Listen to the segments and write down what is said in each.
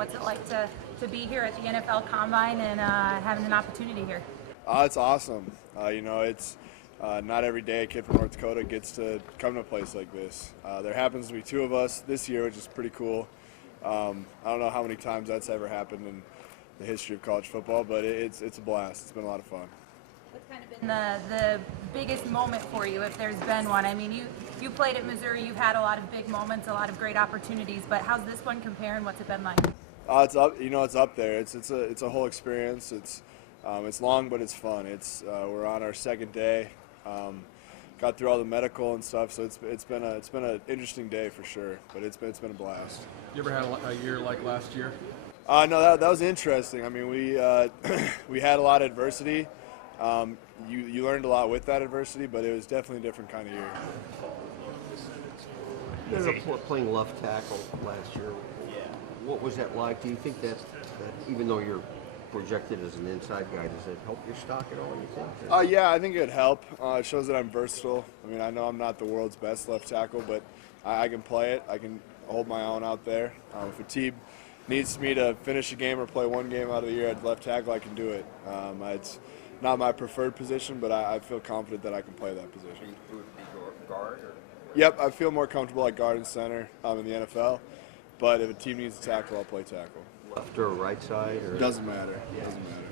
What's it like to be here at the NFL Combine and having an opportunity here? It's awesome. It's not every day a kid from North Dakota gets to come to a place like this. There happens to be two of us this year, which is pretty cool. I don't know how many times that's ever happened in the history of college football, but it's a blast. It's been a lot of fun. What's kind of been the biggest moment for you, if there's been one? I mean, you played at Missouri, you've had a lot of big moments, a lot of great opportunities, but how's this one compare and what's it been like? It's up. It's up there. It's a whole experience. It's long, but it's fun. We're on our second day. Got through all the medical and stuff, so it's been an interesting day for sure. But it's been a blast. You ever had a year like last year? No, that was interesting. I mean, we we had a lot of adversity. You learned a lot with that adversity, but it was definitely a different kind of year. You ended up playing left tackle last year. What was that like? Do you think that even though you're projected as an inside guy, does it help your stock at all, you think? Yeah, I think it'd help. It shows that I'm versatile. I mean, I know I'm not the world's best left tackle, but I can play it. I can hold my own out there. If a team needs me to finish a game or play one game out of the year at left tackle, I can do it. It's not my preferred position, but I feel confident that I can play that position. It would be guard? Or? Yep, I feel more comfortable at guard and center in the NFL, but if a team needs a tackle, I'll play tackle. Left or right side? Or? Doesn't matter. Doesn't matter.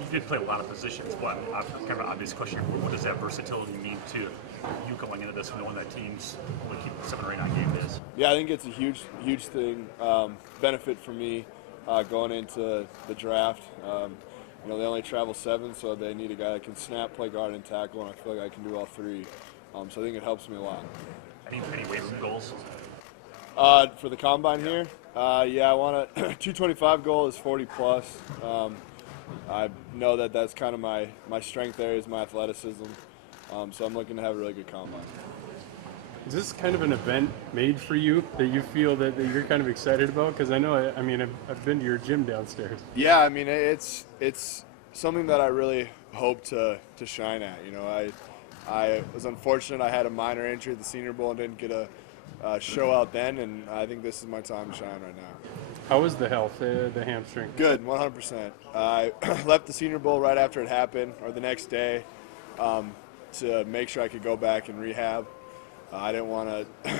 You did play a lot of positions. Kind of an obvious question. What does that versatility mean to you going into this, knowing that teams will keep 7 or 8 on game days? Yeah, I think it's a huge thing, benefit for me going into the draft. They only travel 7, so they need a guy that can snap, play guard, and tackle, and I feel like I can do all 3. So I think it helps me a lot. Any weight room goals? For the combine here, I want a 225 goal is 40 plus. I know that that's kind of my strength area is my athleticism. So I'm looking to have a really good combine. Is this kind of an event made for you that you feel that you're kind of excited about? Because I know, I've been to your gym downstairs. Yeah, I mean, it's something that I really hope to shine at. I was unfortunate. I had a minor injury at the Senior Bowl and didn't get a show out then, and I think this is my time to shine right now. How is the health, the hamstring? Good, 100%. I left the Senior Bowl right after it happened, or the next day, to make sure I could go back and rehab. I didn't want to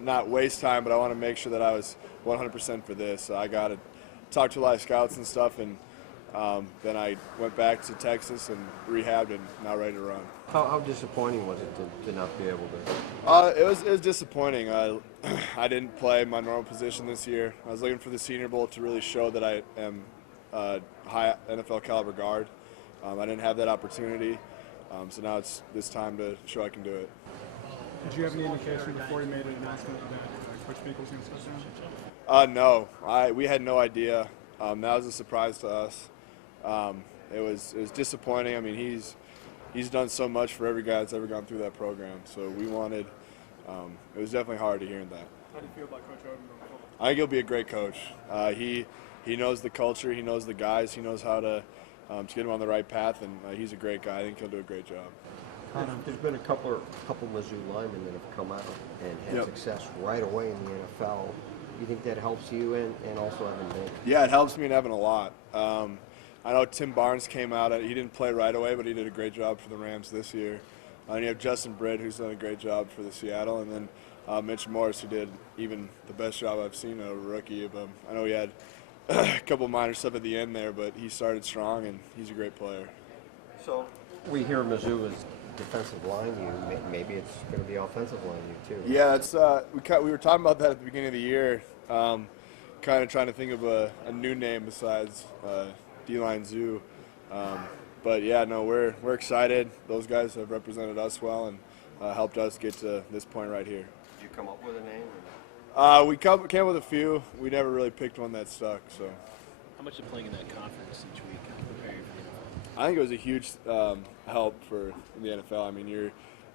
not waste time, but I want to make sure that I was 100% for this. So I got to talk to a lot of scouts and stuff, and then I went back to Texas and rehabbed and now ready to run. How disappointing was it to not be able to? It was disappointing. I didn't play my normal position this year. I was looking for the Senior Bowl to really show that I am a high NFL caliber guard. I didn't have that opportunity, so now it's this time to show I can do it. Did you have any indication before you made an announcement that Coach Meek was going to step down? No, we had no idea. That was a surprise to us. It was disappointing. I mean, he's done so much for every guy that's ever gone through that program. So we wanted. It was definitely hard to hear that. How do you feel about Coach Odom going forward? I think he'll be a great coach. He knows the culture. He knows the guys. He knows how to get him on the right path, and he's a great guy. I think he'll do a great job. There's been a couple Mizzou linemen that have come out and had success right away in the NFL. Do you think that helps you and also Evan Bain? Yeah, it helps me and Evan a lot. I know Tim Barnes came out. He didn't play right away, but he did a great job for the Rams this year. And you have Justin Britt, who's done a great job for the Seattle, and then Mitch Morris, who did even the best job I've seen of a rookie. I know he had a couple minor stuff at the end there, but he started strong, and he's a great player. So we hear Mizzou is defensive line you. Maybe it's going to be offensive line you too. Yeah, it's we were talking about that at the beginning of the year, kind of trying to think of a new name besides D-line Zoo. But yeah, no, we're excited. Those guys have represented us well and helped us get to this point right here. Did you come up with a name? We came up with a few. We never really picked one that stuck. So. How much did playing in that conference each week prepare you for the NFL? I think it was a huge help for the NFL. I mean, you're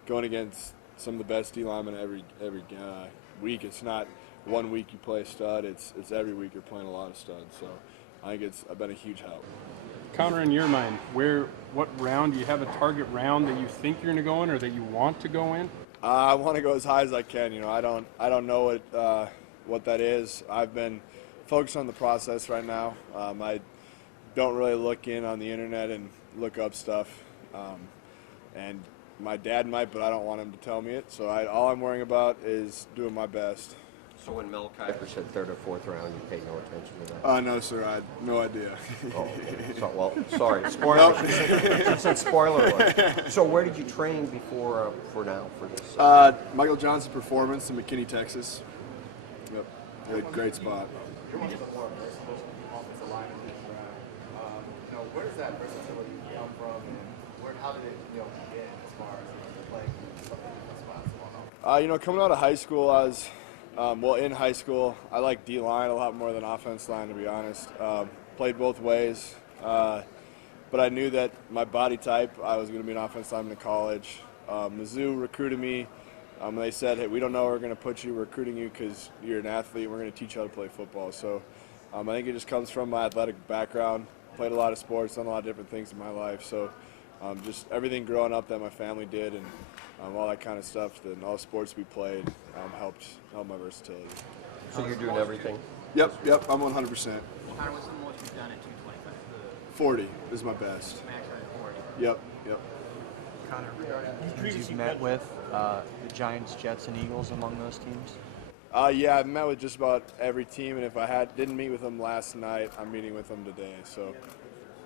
going against some of the best D linemen every week. It's not 1 week you play a stud. It's every week you're playing a lot of studs. So I think it's been a huge help. Connor, in your mind, what round do you have a target round that you think you're going to go in or that you want to go in? I want to go as high as I can. I don't know what that is. I've been focused on the process right now. I don't really look in on the internet and look up stuff. And my dad might, but I don't want him to tell me it. So all I'm worrying about is doing my best. So when Mel Kiper said third or fourth round, you paid no attention to that? No, sir. I had no idea. Oh, okay. So, well, sorry. Spoiler. I said spoiler alert. So where did you train before for this? Michael Johnson Performance in McKinney, Texas. Yep. Great spot. You're one of the more versatile offensive linemen in the draft. Where does that versatility come from, and how did it begin as far as playing some different spots? Coming out of high school, I was in high school, I liked D-line a lot more than offense line, to be honest. Played both ways, but I knew that my body type, I was going to be an offense lineman in college. Mizzou recruited me. They said, hey, we don't know where we're going to put you. We're recruiting you because you're an athlete. We're going to teach you how to play football. So I think it just comes from my athletic background. Played a lot of sports, done a lot of different things in my life. So just everything growing up that my family did and all that kind of stuff, and all the sports we played helped my versatility. So you're doing everything? Yep, I'm 100%. Connor, what's the most you've done at 225? 40 is my best. Max at 40. Yep. Connor, regarding teams you've met with, the Giants, Jets, and Eagles among those teams? Yeah, I've met with just about every team, and if I didn't meet with them last night, I'm meeting with them today. So.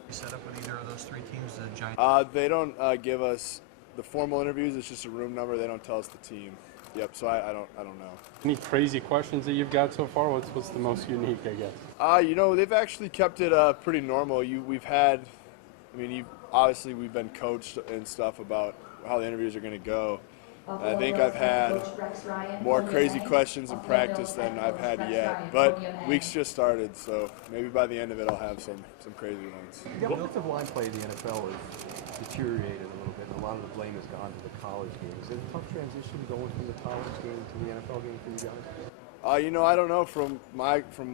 You set up with either of those three teams, the Giants? They don't give us the formal interviews. It's just a room number. They don't tell us the team. Yep. So I don't know. Any crazy questions that you've got so far? What's the most unique, I guess? They've actually kept it pretty normal. Obviously we've been coached and stuff about how the interviews are going to go. And I think I've had more crazy questions in practice than I've had yet. But week's just started, so maybe by the end of it I'll have some crazy ones. The offensive line play in the NFL has deteriorated a little bit, and a lot of the blame has gone to the college game. Is it a tough transition going from the college game to the NFL game for you guys? I don't know. From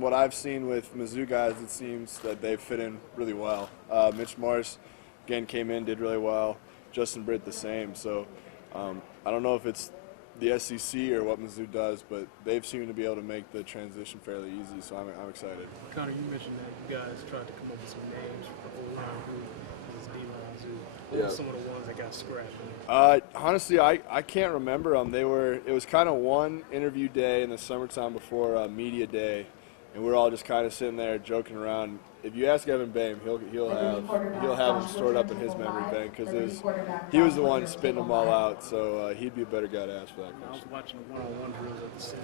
what I've seen with Mizzou guys, it seems that they fit in really well. Mitch Morris, again, came in, did really well. Justin Britt the same. So I don't know if it's the SEC or what Mizzou does, but they've seemed to be able to make the transition fairly easy. So I'm excited. Connor, you mentioned that you guys tried to come up with some names for the O-line group, this D-line group. What were some of the ones that got scrapped? Honestly, I can't remember them. It was kind of one interview day in the summertime before media day, and we're all just kind of sitting there joking around. If you ask Evan Boehm, he'll have them stored up in his memory bank because he was the one spitting them all out. So he'd be a better guy to ask for that question. I was watching the one-on-one drills at the center.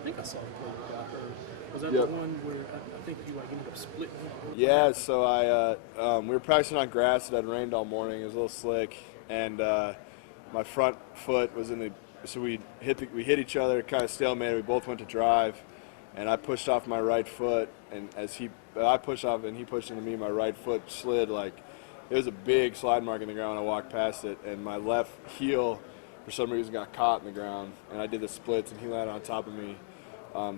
I think I saw the play that got hurt. Was that Yep. the one where I think you ended up splitting? Yeah, so we were practicing on grass. It had rained all morning. It was a little slick, and my front foot was in the. So we hit each other, kind of stalemated. We both went to drive, and I pushed off my right foot, and I pushed off and he pushed into me, my right foot slid it was a big slide mark in the ground when I walked past it, and my left heel for some reason got caught in the ground, and I did the splits and he landed on top of me.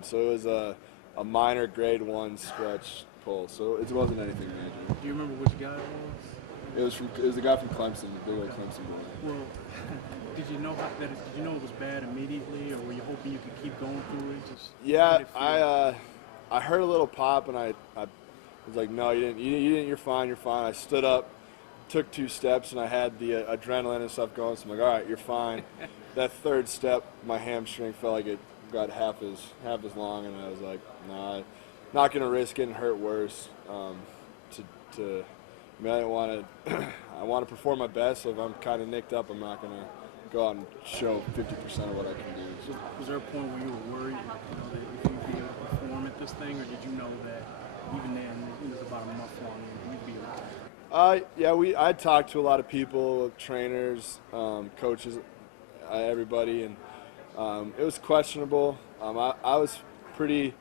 So it was a minor grade 1 stretch pull, so it wasn't anything major. Do you remember which guy it was? It was the guy from Clemson, the big old Clemson boy. Well, did you know it was bad immediately, or were you hoping you could keep going through it? Yeah, I heard a little pop, and I was like, no, you didn't, you're fine. I stood up, took 2 steps, and I had the adrenaline and stuff going, so I'm like, all right, you're fine. That third step, my hamstring felt like it got half as long, and I was like, nah, not going to risk getting hurt worse. I didn't want to, I want to perform my best, so if I'm kind of nicked up, I'm not going to go out and show 50% of what I can do. Was there a point where you were worried that if you'd be able to perform at this thing, or did you know that even then it was about a month long and you'd be okay? Yeah, I talked to a lot of people, trainers, coaches, everybody, and it was questionable. I was pretty.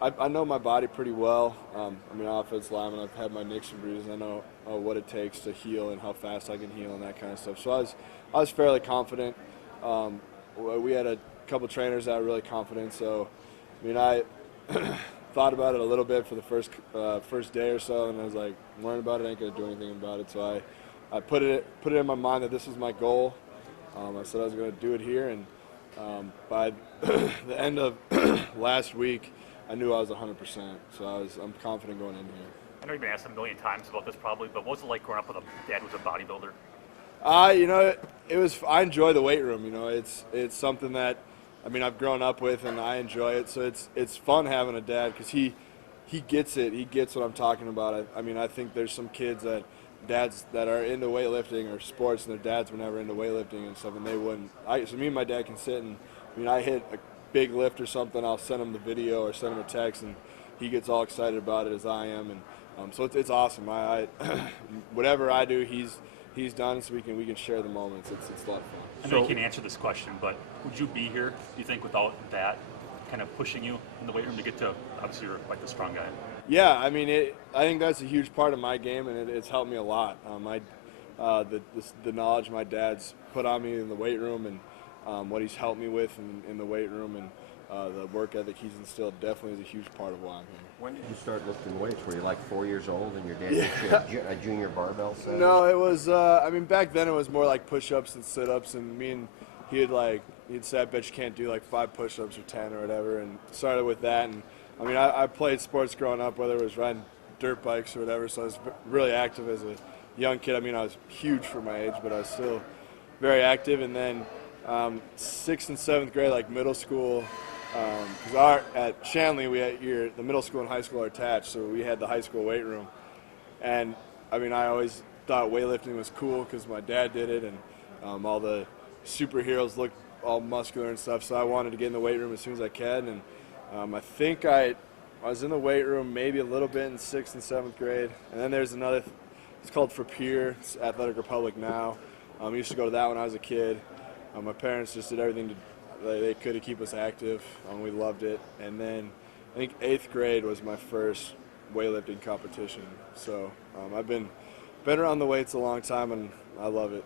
I know my body pretty well. Offensive lineman. I've had my nicks and bruises. I know what it takes to heal and how fast I can heal and that kind of stuff. So I was fairly confident. We had a couple trainers that were really confident. So, I thought about it a little bit for the first day or so, and I was like, learn about it, ain't gonna do anything about it. So I put it in my mind that this was my goal. I said I was gonna do it here, and by the end of last week, I knew I was 100%. So I'm confident going in here. I know you've been asked a million times about this probably, but what was it like growing up with a dad who's a bodybuilder? You know, it was. I enjoy the weight room. You know, it's something that, I mean, I've grown up with and I enjoy it. So it's fun having a dad because he gets it. He gets what I'm talking about. I mean, I think there's some kids dads that are into weightlifting or sports and their dads were never into weightlifting and stuff, and they wouldn't. So me and my dad can sit and, I mean, I hit a big lift or something, I'll send him the video or send him a text, and he gets all excited about it as I am, and so it's awesome. I whatever I do, he's done, so we can share the moments. It's a lot of fun. I know you can't answer this question, but would you be here, do you think, without that kind of pushing you in the weight room to get to, obviously you're like the strong guy? Yeah, I mean, I think that's a huge part of my game, and it's helped me a lot. The knowledge my dad's put on me in the weight room, and what he's helped me with in the weight room, and the work ethic he's instilled definitely is a huge part of why I'm here. When did you start lifting weights? Were you like 4 years old and your dad gave you a junior barbell set? No, it was. I mean, back then it was more like push-ups and sit-ups, and he'd say, "I bet you can't do like 5 push-ups or 10 or whatever," and started with that. And I mean, I played sports growing up, whether it was riding dirt bikes or whatever, so I was really active as a young kid. I mean, I was huge for my age, but I was still very active. And then 6th and 7th grade, like middle school, because at Shanley, the middle school and high school are attached, so we had the high school weight room. And I mean, I always thought weightlifting was cool because my dad did it, and all the superheroes looked all muscular and stuff, so I wanted to get in the weight room as soon as I can. And I think I was in the weight room maybe a little bit in 6th and 7th grade. And then there's another, it's called Frontier, it's Athletic Republic now. I used to go to that when I was a kid. My parents just did everything they could to keep us active, and we loved it. And then I think 8th grade was my first weightlifting competition. So I've been around the weights a long time, and I love it.